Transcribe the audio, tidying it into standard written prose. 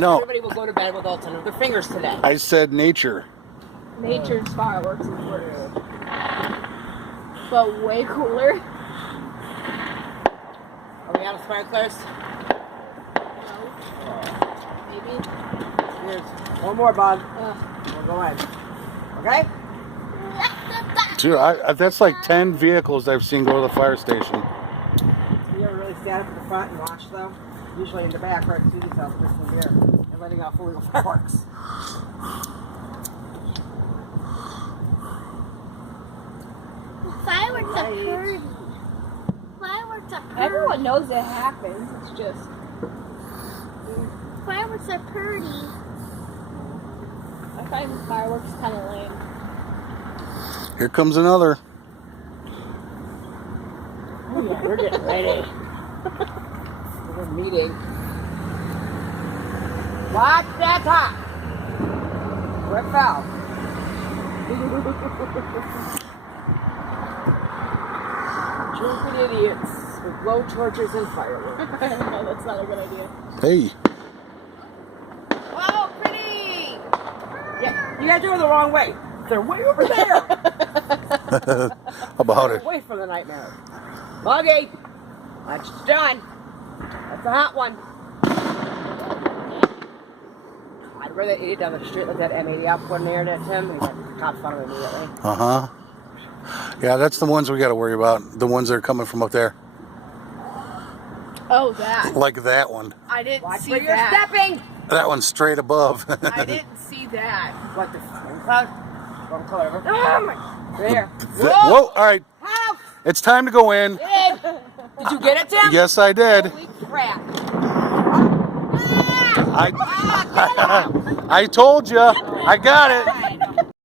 No. Everybody will go to bed with all 10 of their fingers today. I said nature. Nature's fireworks is worse. But way cooler. Are we out of sparklers? Maybe. Here's one more, Bob. We'll go in. Okay? Dude, that's like 10 vehicles I've seen go to the fire station. You ever really stand up at the front and watch, though? Usually in the back, right to Susie's house, just from here, and letting off illegal fireworks. Fireworks are pretty. Fireworks are pretty. Everyone knows it happens. It's just. Fireworks are pretty. I find fireworks kind of lame. Here comes another. Oh, yeah, we're getting ready. We're meeting. Watch that top. Where it fell. Stupid idiots with blowtorches and fireworks. No, that's not a good idea. Hey. Oh, pretty! Yeah, you guys are the wrong way. They're way over there. How about it? Away from the nightmare. Buggy, that's done. That's a hot one. I'd rather eat it down the street like that M80 out coordinator at him. He got the cops on him immediately. Uh-huh. Yeah, that's the ones we got to worry about. The ones that are coming from up there. Oh, that. Like that one. I didn't Watch see where you're that. stepping. That one's straight above. I didn't see that. What the fuck? Don't call over. Oh my. There. Whoa, all right. Help! It's time to go in. Did you get it, Tim? Yes, I did. Holy crap. I told you. I got it.